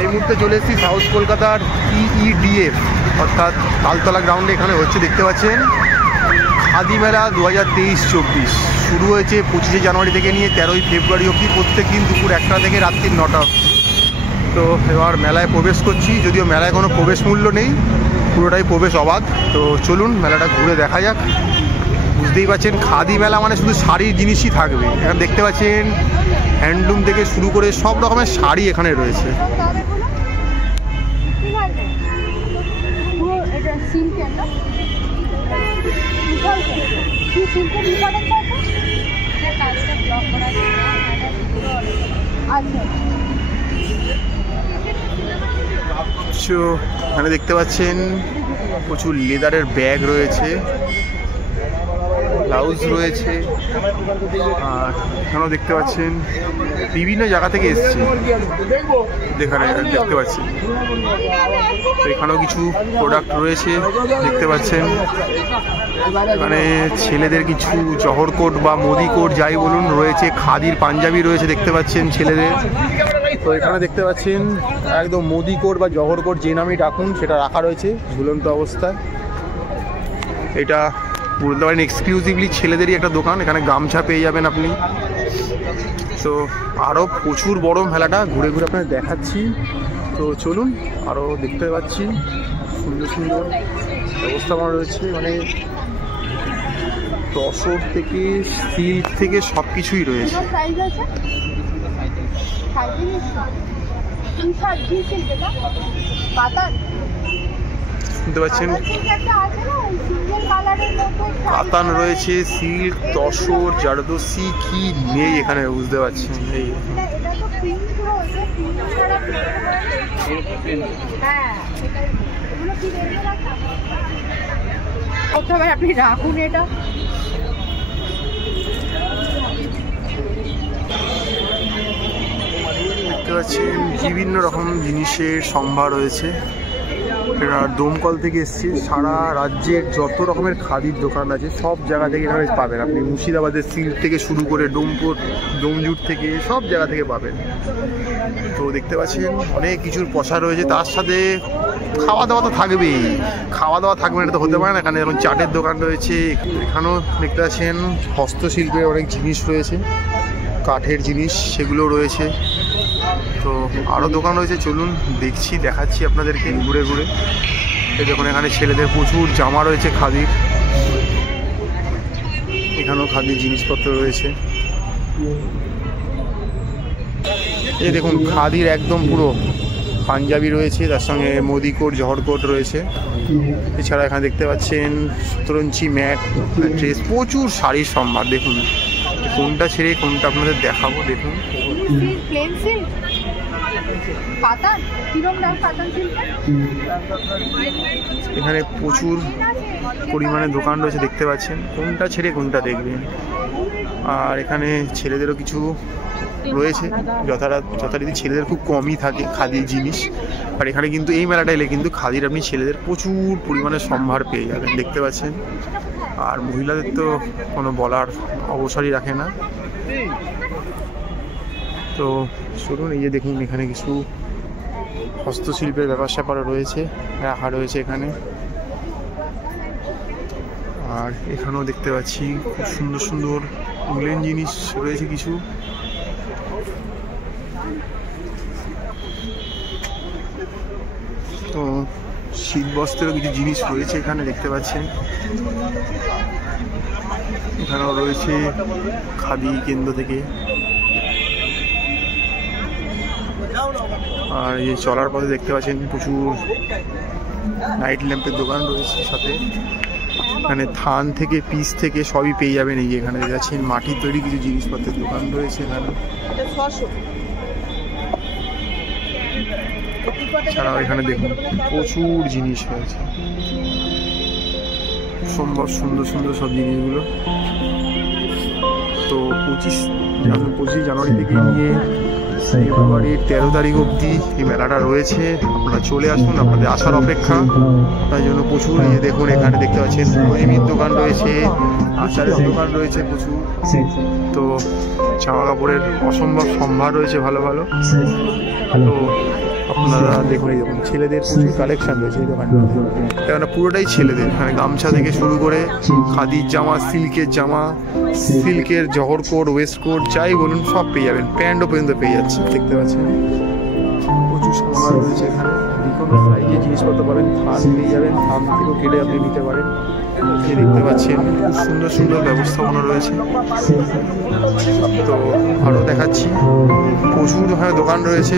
এই মুহূর্তে চলে এসেছি সাউথ কলকাতার EEDF অর্থাৎ তালতলা গ্রাউন্ডে। এখানে হচ্ছে দেখতে পাচ্ছেন খাদি মেলা 2023-24 শুরু হয়েছে 25শে জানুয়ারি থেকে নিয়ে 13ই ফেব্রুয়ারি অবধি, প্রত্যেক দিন দুপুর 1টা থেকে রাত্রি 9টা। তো এবার মেলায় প্রবেশ করছি, যদিও মেলায় কোনো প্রবেশ মূল্য নেই, পুরোটাই প্রবেশ অবাধ। তো চলুন মেলাটা ঘুরে দেখা যাক। বুঝতেই পারছেন খাদি মেলা মানে শুধু শাড়ির জিনিসই থাকবে। এখানে দেখতে পাচ্ছেন হ্যান্ডলুম থেকে শুরু করে সব রকমের শাড়ি এখানে রয়েছে। এখানে দেখতে পাচ্ছেন প্রচুর লেদারের ব্যাগ রয়েছে, ব্লাউজ রয়েছে, আর এখানেও দেখতে পাচ্ছেন বিভিন্ন জায়গা থেকে এসছে। এখানে দেখতে পাচ্ছেন তো এখানেও কিছু প্রোডাক্ট রয়েছে দেখতে পাচ্ছেন। এখানে ছেলেদের কিছু জহর কোট বা মোদি কোট যাই বলুন রয়েছে, খাদির পাঞ্জাবি রয়েছে দেখতে পাচ্ছেন ছেলেদের। তো এখানে দেখতে পাচ্ছেন একদম মোদি কোট বা জহর কোট যে নামেই ডাকুন সেটা রাখা রয়েছে ঝুলন্ত অবস্থায়। এটা বলতে পারেন এক্সক্লুসিভলি ছেলেদেরই একটা দোকান, এখানে গামছা পেয়ে যাবেন আপনি। তো আরও প্রচুর বড় মেলাটা ঘুরে ঘুরে আপনাদের দেখাচ্ছি। তো চলুন আরও দেখতে পাচ্ছি সুন্দর সুন্দর ব্যবস্থাপনা রয়েছে, মানে তসর থেকে সিল্ক থেকে সব কিছুই রয়েছে। শুনতে পাচ্ছেন কাতান রয়েছে, সিল্ক, তসর, জারদোসি, কি নেই এখানে বুঝতে পারছেন। এই আপনি রাখুন এটা। দেখতে পাচ্ছেন বিভিন্ন রকম জিনিসের সম্ভার রয়েছে। এটা দমকল থেকে এসছে, সারা রাজ্যের যত রকমের খাদির দোকান আছে সব জায়গা থেকে এখানে পাবেন আপনি। মুর্শিদাবাদের সিল্ক থেকে শুরু করে ডোমজুট থেকে সব জায়গা থেকে পাবেন। তো দেখতে পাচ্ছেন অনেক কিছুর পসা রয়েছে, তার সাথে খাওয়া দাওয়া তো থাকবেই। খাওয়া দাওয়া থাকবে না এটা তো হতে পারে না। এখানে যেমন চাটের দোকান রয়েছে, এখানেও দেখতে পাচ্ছেন হস্তশিল্পের অনেক জিনিস রয়েছে, কাঠের জিনিস সেগুলো রয়েছে। তো আরও দোকান রয়েছে, চলুন দেখাচ্ছি আপনাদেরকে ঘুরে ঘুরে। এই দেখুন এখানে ছেলেদের প্রচুর জামা রয়েছে খাদির, এখানেও খাদির জিনিসপত্র রয়েছে। এই দেখুন খাদির একদম পুরো পাঞ্জাবি রয়েছে, তার সঙ্গে মোদি কোট, জহর কোট রয়েছে। এছাড়া এখানে দেখতে পাচ্ছেন শতরঞ্চি ম্যাট, ড্রেস, প্রচুর শাড়ির সম্ভার। দেখুন কোনটা ছেড়ে কোনটা আপনাদের দেখাবো। দেখুন এখানে প্রচুর পরিমাণে দোকান রয়েছে দেখতে পাচ্ছেন, কোনটা ছেড়ে কোনটা দেখবেন। আর এখানে ছেলেদেরও কিছু রয়েছে, যথারীতি ছেলেদের খুব কমই থাকে খাদির জিনিস। আর এখানে কিন্তু এই মেলাটা এলে কিন্তু খাদির আপনি ছেলেদের প্রচুর পরিমাণে সম্ভার পেয়ে যাবেন দেখতে পাচ্ছেন। আর মহিলাদের তো কোনো বলার অবসরই রাখে না। তো চলুন এই যে দেখুন এখানে কিছু হস্তশিল্পের ব্যাপার স্যাপারও রয়েছে, রাখা রয়েছে এখানে। আর এখানেও দেখতে পাচ্ছি খুব সুন্দর সুন্দর উলেন জিনিস রয়েছে কিছু। তো শীত বস্ত্রেরও কিছু জিনিস রয়েছে এখানে দেখতে পাচ্ছেন। এখানেও রয়েছে খাদি কেন্দ্র থেকে। আর এই চলার পথে দেখতে পাচ্ছেন প্রচুর নাইট ল্যাম্পের দোকান রয়েছে সাথে। এখানে থান থেকে পিস থেকে সবই পেয়ে যাবেন। এই এখানে যাচ্ছেন মাটির তৈরি কিছু জিনিসপত্রের দোকান রয়েছে এখানে। ছাড়াও এখানে দেখুন প্রচুর জিনিস রয়েছে, সম্ভব সুন্দর সুন্দর সব জিনিসগুলো। তো 25 জানুয়ারি থেকে নিয়ে ফেব্রুয়ারির 13 তারিখ অবধি এই মেলাটা রয়েছে। আপনারা চলে আসুন, আপনাদের আসার অপেক্ষা। তাই জন্য প্রচুর এই দেখুন এখানে দেখতে পাচ্ছেন মুসলিমের দোকান রয়েছে, আচারের দোকান রয়েছে প্রচুর। তো জামা কাপড়ের অসম্ভব সম্ভার রয়েছে ভালো ভালো। তো আপনারা দেখুন, এই দেখুন ছেলেদের প্রচুর কালেকশন রয়েছে এই দোকানটাতে। এখানে পুরোটাই ছেলেদের, এখানে গামছা থেকে শুরু করে খাদির জামা, সিল্কের জামা, সিল্কের জহর কোট, ওয়েস্ট কোট, যাই বলুন সব পেয়ে যাবেন, প্যান্টও পর্যন্ত পেয়ে যাচ্ছে। দেখতে পাচ্ছেন প্রচুর সমাহার রয়েছে এখানে, যে কোনো সাইজের জিনিসপত্র পাবেন, থান পেয়ে যাবেন, থান থেকেও কেটে আপনি নিতে পারেন। যে দেখতে পাচ্ছেন খুব সুন্দর সুন্দর ব্যবস্থাপনা রয়েছে। তো আরও দেখাচ্ছি, প্রচুর ওখানে দোকান রয়েছে।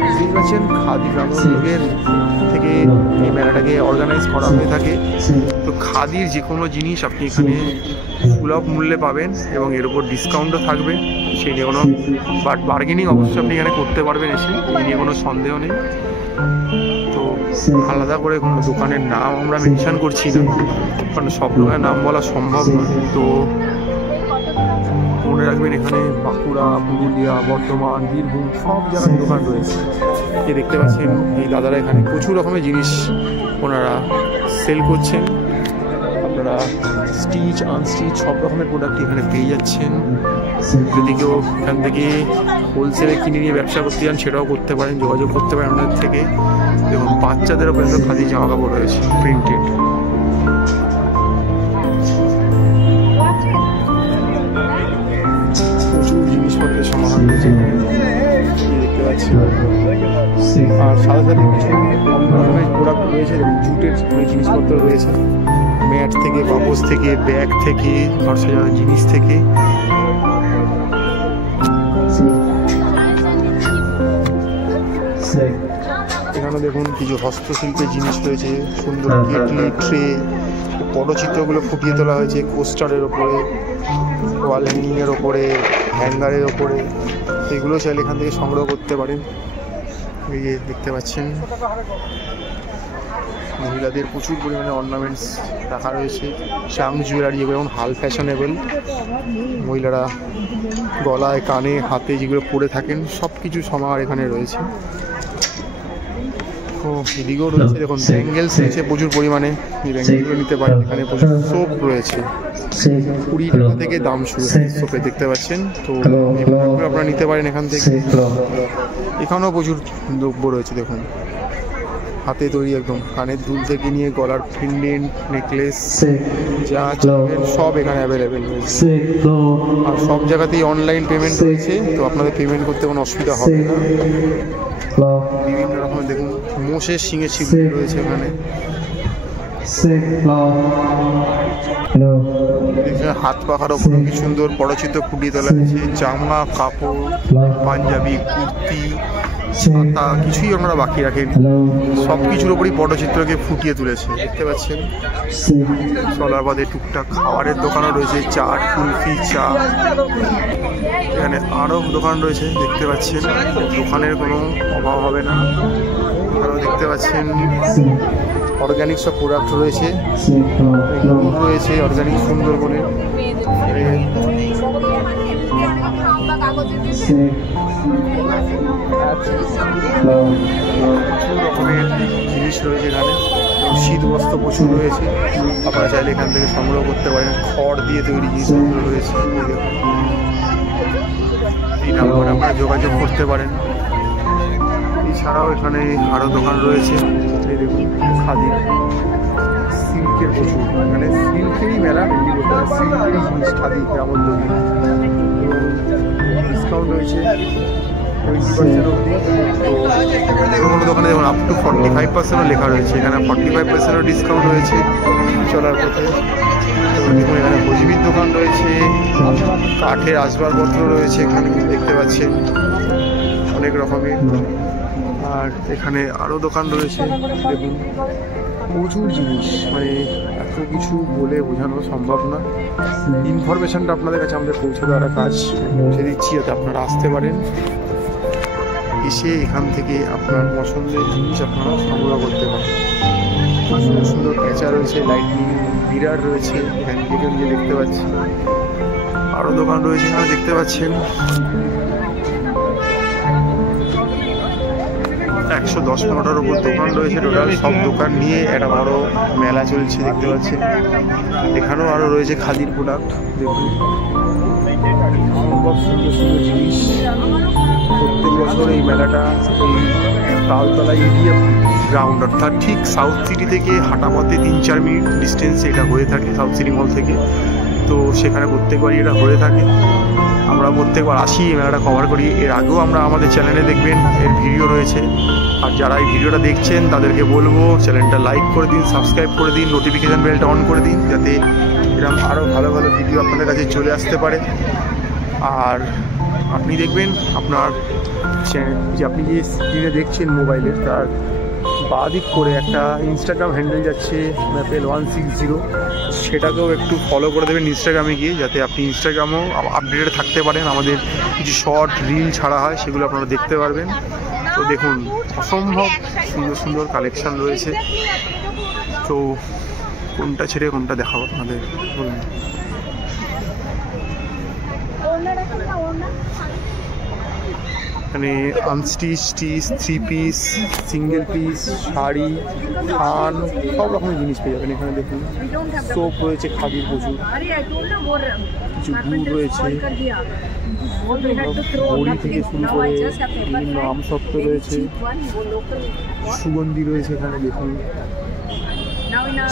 বুঝতেই পারছেন খাদি গ্রামোদ্যোগের থেকে এই মেলাটাকে অর্গানাইজ করা হয়ে থাকে। তো খাদির যে কোনো জিনিস আপনি এখানে সুলভ মূল্যে পাবেন এবং এর উপর ডিসকাউন্টও থাকবে, সেই নিয়ে কোনো বার্গেনিং অবশ্যই আপনি এখানে করতে পারবেন এসে, এই নিয়ে কোনো সন্দেহ নেই। তো আলাদা করে কোনো দোকানের নাম আমরা মেনশন করছি না, কারণ সব দোকানের নাম বলা সম্ভব নয়। তো মনে রাখবেন এখানে বাঁকুড়া, পুরুলিয়া, বর্ধমান, বীরভূম সব জায়গার দোকান রয়েছে। যে দেখতে পাচ্ছেন এই দাদারা এখানে প্রচুর রকমের জিনিস ওনারা সেল করছেন। আপনারা স্টিচ, আনস্টিচ সব রকমের প্রোডাক্ট এখানে পেয়ে যাচ্ছেন। যদি কেউ এখান থেকে হোলসেলে কিনে নিয়ে ব্যবসা করতে চান সেটাও করতে পারেন, যোগাযোগ করতে পারেন ওনাদের থেকে। দেখুন বাচ্চাদেরও পর্যন্ত খাদি জামা কাপড় রয়েছে প্রিন্টেড। প্রচুর জিনিসপত্রের সমাহার রয়েছে দেখতে পাচ্ছি। আর সাথে সাথে কিছু কম দামের প্রোডাক্ট রয়েছে, যেমন জুটের অনেক জিনিসপত্র রয়েছে, ম্যাট থেকে, কাগজ থেকে, ব্যাগ থেকে, ঘর সাজানোর জিনিস থেকে। এখানে দেখুন কিছু হস্তশিল্পের জিনিস রয়েছে, সুন্দর কেটলি, ট্রে, পটচিত্রগুলো ফুটিয়ে তোলা হয়েছে কোস্টারের ওপরে, ওয়াল হ্যাঙ্গিংয়ের ওপরে, হ্যাঙ্গারের ওপরে। এগুলো চাইলে এখান থেকে সংগ্রহ করতে পারেন। এই যে দেখতে পাচ্ছেন মহিলাদের প্রচুর পরিমাণে অর্নামেন্টস রাখা রয়েছে, চাং জুয়েলারি, যেমন হাল ফ্যাশনেবল। মহিলারা গলায়, কানে, হাতে যেগুলো পরে থাকেন সব কিছু সমাহার এখানে রয়েছে। তো এদিকেও রয়েছে দেখুন ব্যাঙ্গেলস রয়েছে প্রচুর পরিমাণে, এই ব্যাঙ্গেলগুলো নিতে পারেন। এখানে প্রচুর সোপ রয়েছে, 20 টাকা থেকে দাম শুরু সোপে দেখতে পাচ্ছেন। তো আপনারা নিতে পারেন এখান থেকে। এখানেও প্রচুর দ্রব্য রয়েছে দেখুন, হাতে তৈরি একদম কানের দুল থেকে নিয়ে গলার পেন্ডেন্ট, নেকলেস, যা চাইবেন সব এখানে অ্যাভেলেবেল রয়েছে। আর সব জায়গাতেই অনলাইন পেমেন্ট রয়েছে, তো আপনাদের পেমেন্ট করতে কোনো অসুবিধা হবে না। বিভিন্ন রকমের দেখুন মোষের শিঙে ছিপ রয়েছে এখানে, হাত পাখার ওপরে কি সুন্দর পটচিত্র ফুটিয়ে তোলা হয়েছে। জামা কাপড়, পাঞ্জাবি, কুর্তি, ছাতা কিছুই আমরা বাকি রাখেন, সব কিছুর ওপরই পটচিত্রকে ফুটিয়ে তুলেছে দেখতে পাচ্ছেন। চলার বাদে টুকটাক খাবারের দোকানও রয়েছে, চাট, কুলফি, চা। এখানে আরও দোকান রয়েছে দেখতে পাচ্ছেন, দোকানের কোনো অভাব হবে না। এখানেও দেখতে পাচ্ছেন অর্গানিক সব প্রোডাক্ট রয়েছে, রয়েছে অর্গানিক সুন্দরবনে। প্রচুর রকমের জিনিস রয়েছে এখানে, শীত বস্ত্র প্রচুর রয়েছে, আপনারা চাইলে এখান থেকে সংগ্রহ করতে পারেন। খড় দিয়ে তৈরি জিনিসপত্র রয়েছে, এই নাম্বারে আপনারা যোগাযোগ করতে পারেন। এছাড়াও এখানে আরও দোকান রয়েছে, এই দেখুন খাদির, সিল্কের প্রচুর, এখানে সিল্কেরই মেলা মেনলি বলতে পারে, সিল্কেরই জিনিস খাদি গ্রামোদ্যোগে। ডিসকাউন্ট রয়েছে 20% অবধি। তো কোনো দোকানে যেমন আপ টু 45%ও লেখা রয়েছে, এখানে 45%ও ডিসকাউন্ট রয়েছে চলার পথে। দেখুন এখানে ভোজবির দোকান রয়েছে, কাঠের আসবাবপত্র রয়েছে এখানে দেখতে পাচ্ছেন অনেক রকমের। আর এখানে আরও দোকান রয়েছে দেখুন, প্রচুর জিনিস, মানে এত কিছু বলে বোঝানো সম্ভব না। ইনফরমেশনটা আপনাদের কাছে আমাদের পৌঁছে দেওয়ার কাজ পৌঁছে দিচ্ছি, যাতে আপনারা আসতে পারেন, এসে এখান থেকে আপনার পছন্দের জিনিস আপনারা সংগ্রহ করতে পারেন। সুন্দর সুন্দর প্যাঁচা রয়েছে, লাইটনিং মিরার রয়েছে এখানে থেকে নিজে দেখতে পাচ্ছি। আরও দোকান রয়েছে এখানে দেখতে পাচ্ছেন। 110-15টার উপর দোকান রয়েছে টোটাল, সব দোকান নিয়ে একটা বড় মেলা চলছে দেখতে পাচ্ছেন। এখানেও আরও রয়েছে খাদির প্রোডাক্ট দেখুন। সব সুন্দর সুন্দর জিনিস। প্রত্যেক বছর এই মেলাটা এই তালতলা এরিয়া গ্রাউন্ড অর্থাৎ ঠিক সাউথ সিটি থেকে হাঁটা পথে 3-4 মিনিট ডিস্টেন্সে এটা হয়ে থাকে, সাউথ সিটি মল থেকে। তো সেখানে প্রত্যেকবারই এটা হয়ে থাকে। আমরা প্রত্যেকবার আসি, এই মেলাটা কভার করি। এর আগেও আমরা আমাদের চ্যানেলে দেখবেন এর ভিডিও রয়েছে। আর যারা এই ভিডিওটা দেখছেন তাদেরকে বলবো চ্যানেলটা লাইক করে দিন, সাবস্ক্রাইব করে দিন, নোটিফিকেশান বেলটা অন করে দিন, যাতে এরকম আরও ভালো ভালো ভিডিও আপনাদের কাছে চলে আসতে পারে। আর আপনি দেখবেন আপনার যে আপনি যে স্ক্রিনে দেখছেন মোবাইলের, তার বাঁ দিক করে একটা ইনস্টাগ্রাম হ্যান্ডেল যাচ্ছে ম্যাপেল160, সেটাকেও একটু ফলো করে দেবেন ইনস্টাগ্রামে গিয়ে, যাতে আপনি ইনস্টাগ্রামেও আপডেটেড থাকতে পারেন। আমাদের কিছু শর্ট রিল ছাড়া হয়, সেগুলো আপনারা দেখতে পারবেন। তো দেখুন, অসম্ভব সুন্দর সুন্দর কালেকশান রয়েছে। তো কোনটা ছেড়ে কোনটা দেখাবো আপনাদের বলুন। এখানে unstitch, stitch, 3 piece, single piece, sari, থান, সব রকমের জিনিস পেয়ে যাবেন এখানে। দেখুন সোপ রয়েছে খাদির প্রচুর, কিছু গুড় রয়েছে, বড়ি থেকে শুরু করে বিভিন্ন আমসত্ত্ব রয়েছে, সুগন্ধি রয়েছে এখানে। দেখুন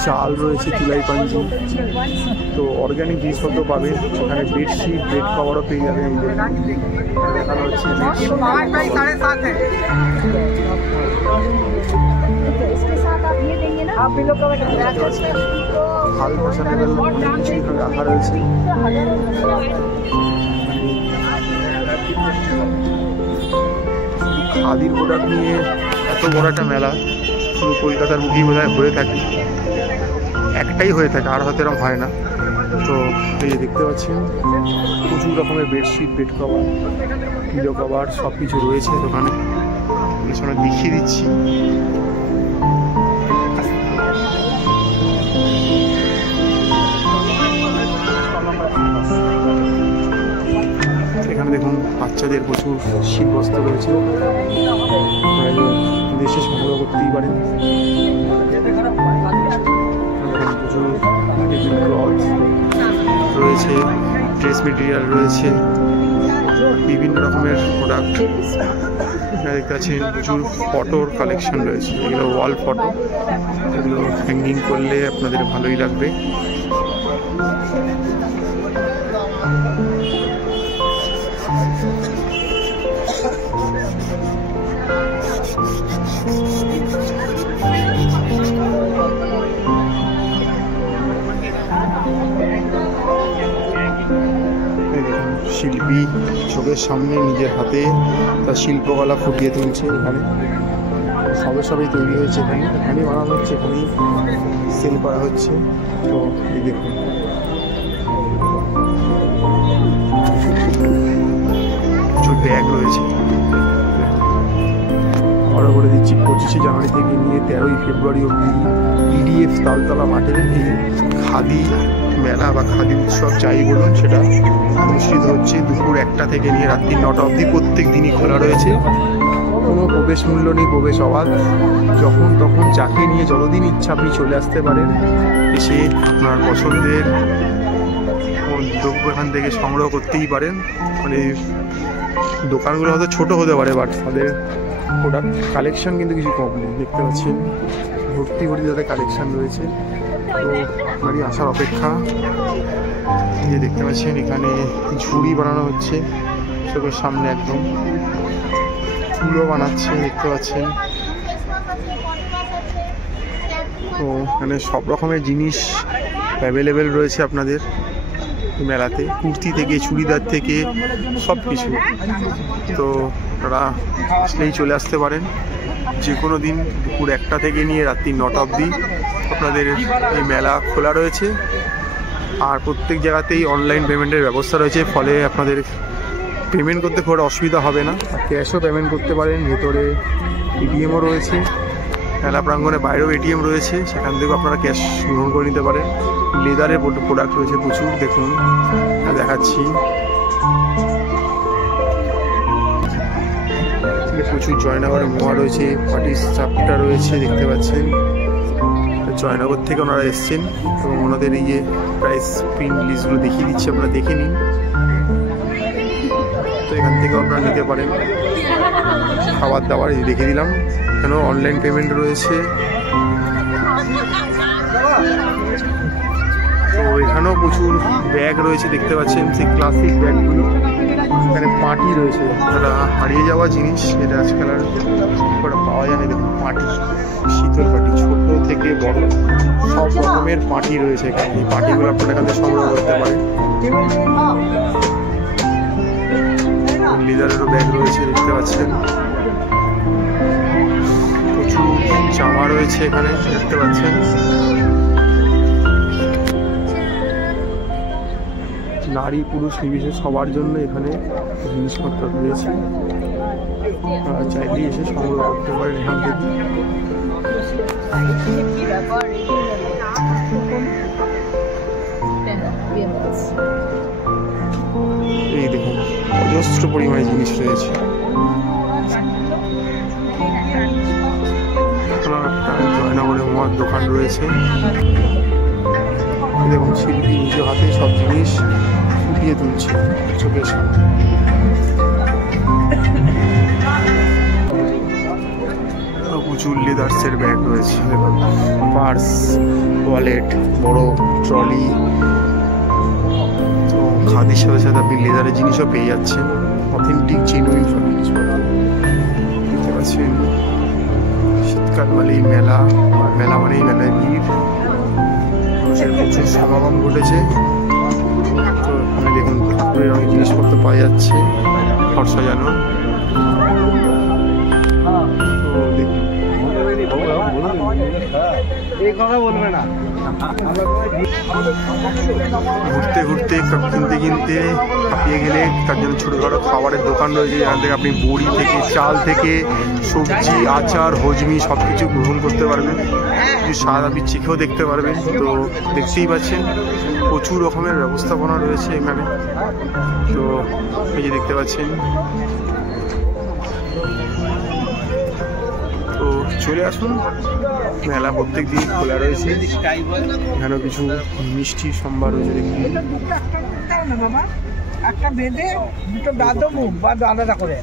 চাল রয়েছে, চুলাই পাঞ্জি। তো অর্গ্যানিক জিনিসপত্র পাবেন সেখানে। বেডশিট, বেড কভারও পেয়ে যাবেন। এই দেখানো হচ্ছে হাল ফ্যাশনেবল অনেক কিছু এখানে রাখা রয়েছে। খাদির প্রোডাক্ট নিয়ে এত বড় একটা মেলা শুধু কলকাতার মুখেই বোধহয় হয়ে থাকে, একটাই হয়ে থাকে, আর হয়তো এরকম হয় না। তো এই যে দেখতে পাচ্ছেন প্রচুর রকমের bedsheet, bed cover, pillow cover সব কিছু রয়েছে দোকানে। পেছনে দেখিয়ে দিচ্ছি। এখানে দেখুন বাচ্চাদের প্রচুর শীতবস্ত্র রয়েছে, দেশে সংগ্রহ করতেই পারেন। প্রচুর টেবিল ক্লথ রয়েছে, ড্রেস মেটেরিয়াল রয়েছে, বিভিন্ন রকমের প্রোডাক্ট। এখানে দেখতে পাচ্ছেন প্রচুর ফটোর কালেকশন রয়েছে, এগুলো ওয়াল ফটো, এগুলো হ্যাঙ্গিং করলে আপনাদের ভালোই লাগবে। শিল্পী চোখের সামনে নিজের হাতে তার শিল্পকলা ফুটিয়ে তুলছে। এখানে সবেই তৈরি হয়েছে, এখানেই বানানো হচ্ছে, এখানেই সেল করা হচ্ছে। তো এই দেখুন প্রচুর ব্যাগ রয়েছে। আরও বলে দিচ্ছি 25শে জানুয়ারি থেকে নিয়ে 13ই ফেব্রুয়ারি অবধি ইডিএফ তালতলা মাঠে এই খাদি মেলা বা খাদি উৎসব যাই বলুন সেটা অনুষ্ঠিত হচ্ছে। দুপুর 1টা থেকে নিয়ে রাত্রি 9টা অবধি প্রত্যেক দিনই খোলা রয়েছে। কোনো প্রবেশ মূল্য নেই, প্রবেশ অবাধ। যখন তখন যাকে নিয়ে যতদিন ইচ্ছা আপনি চলে আসতে পারেন, এসে আপনার পছন্দের দ্রব্য এখান থেকে সংগ্রহ করতেই পারেন। মানে দোকানগুলো হয়তো ছোটো হতে পারে, বাট তাদের প্রোডাক্ট কালেকশন কিন্তু কিছু কম নেই। দেখতে পাচ্ছেন ভর্তি তাদের কালেকশন রয়েছে। তো আপনারই আসার অপেক্ষা। যে দেখতে পাচ্ছেন এখানে ঝুড়ি বানানো হচ্ছে চোখের সামনে, একদম চুলো বানাচ্ছে দেখতে পাচ্ছেন। তো এখানে সব রকমের জিনিস অ্যাভেলেবেল রয়েছে আপনাদের মেলাতে, কুর্তি থেকে চুড়িদার থেকে সব কিছু। তো আপনারা আসলেই চলে আসতে পারেন যে কোনো দিন দুপুর 1টা থেকে নিয়ে রাত্রি 9টা অবধি আপনাদের এই মেলা খোলা রয়েছে। আর প্রত্যেক জায়গাতেই অনলাইন পেমেন্টের ব্যবস্থা রয়েছে, ফলে আপনাদের পেমেন্ট করতে খুব অসুবিধা হবে না। আর ক্যাশও পেমেন্ট করতে পারেন। ভেতরে এটিএমও রয়েছে, মেলা প্রাঙ্গণে বাইরেও এটিএম রয়েছে, সেখান থেকেও আপনারা ক্যাশ গ্রহণ করে নিতে পারেন। লেদারের প্রোডাক্ট রয়েছে প্রচুর, দেখুন দেখাচ্ছি। প্রচুর জয়নগরের মোয়া রয়েছে, পাটির চাপটা রয়েছে দেখতে পাচ্ছেন। জয়নগর থেকে ওনারা এসছেন এবং ওনাদের এই যে প্রাইস প্রিন্ট লিস্টগুলো দেখিয়ে দিচ্ছি, আপনারা দেখে নিন। তো এখান থেকেও আপনারা নিতে পারেন খাবার দাবার। এই দেখে দিলাম, এখানেও অনলাইন পেমেন্ট রয়েছে। তো এখানেও প্রচুর ব্যাগ রয়েছে দেখতে পাচ্ছেন, সেই ক্লাসিক ব্যাগগুলো। এখানে পাটি রয়েছে, এটা হারিয়ে যাওয়া জিনিস, এটা আজকাল আর ওটা পাওয়া যায় না। দেখুন পাটি, শীতল পাটি, ছোট থেকে বড় সব রকমের পাটি রয়েছে এখানে। এই পাটিগুলো আপনারা এখান থেকে সংগ্রহ করতে পারেন। লিদারেরও ব্যাগ রয়েছে দেখতে পাচ্ছেন, প্রচুর জামা রয়েছে এখানে দেখতে পাচ্ছেন। নারী পুরুষ নির্বিশেষে সবার জন্য এখানে জিনিসপত্র রয়েছে, চাইলে এসে সংগ্রহ করতে পারেন এখান থেকে। এই দেখুন অজস্র পরিমাণে জিনিস রয়েছে। জয়নগরে মদ দোকান রয়েছে। দেখুন শিল্পী নিজ হাতে সব জিনিস ফুটিয়ে তুলছে চোখের সামনে। প্রচুর লেদার্সের ব্যাগ রয়েছে, দেখুন পার্স, ওয়ালেট, বড় ট্রলি। তো খাদির সাথে সাথে আপনি লেদারের জিনিসও পেয়ে যাচ্ছেন, অথেন্টিক জেনুইন সব জিনিসপত্র দেখতে পাচ্ছেন। শীতকাল মানেই মেলা, আর মেলা মানেই মেলায় ভিড়, মানুষের প্রচুর সমাগম ঘটেছে। তো এখানে দেখুন ঠাকুরের অনেক জিনিসপত্র পাওয়া যাচ্ছে, ঘর সাজানো। তো দেখুন ঘুরতে ঘুরতে কিনতে কিনতে হাঁপিয়ে গেলে তার জন্য ছোটোখাটো খাবারের দোকান রয়েছে, যেখান থেকে আপনি বড়ি থেকে চাল থেকে সবজি, আচার, হজমি সব কিছু গ্রহণ করতে পারবেন। কিছু স্বাদ আপনি চেখেও দেখতে পারবেন। তো দেখতেই পাচ্ছেন প্রচুর রকমের ব্যবস্থাপনা রয়েছে এখানে। তো এই যে দেখতে পাচ্ছেন, তো চলে আসুন, মেলা প্রত্যেক দিন খোলা রয়েছে। এখানেও কিছু মিষ্টির সম্ভার রয়েছে দেখুন। একটা বেঁধে দুটো দাদা মুখ বা আলাদা করে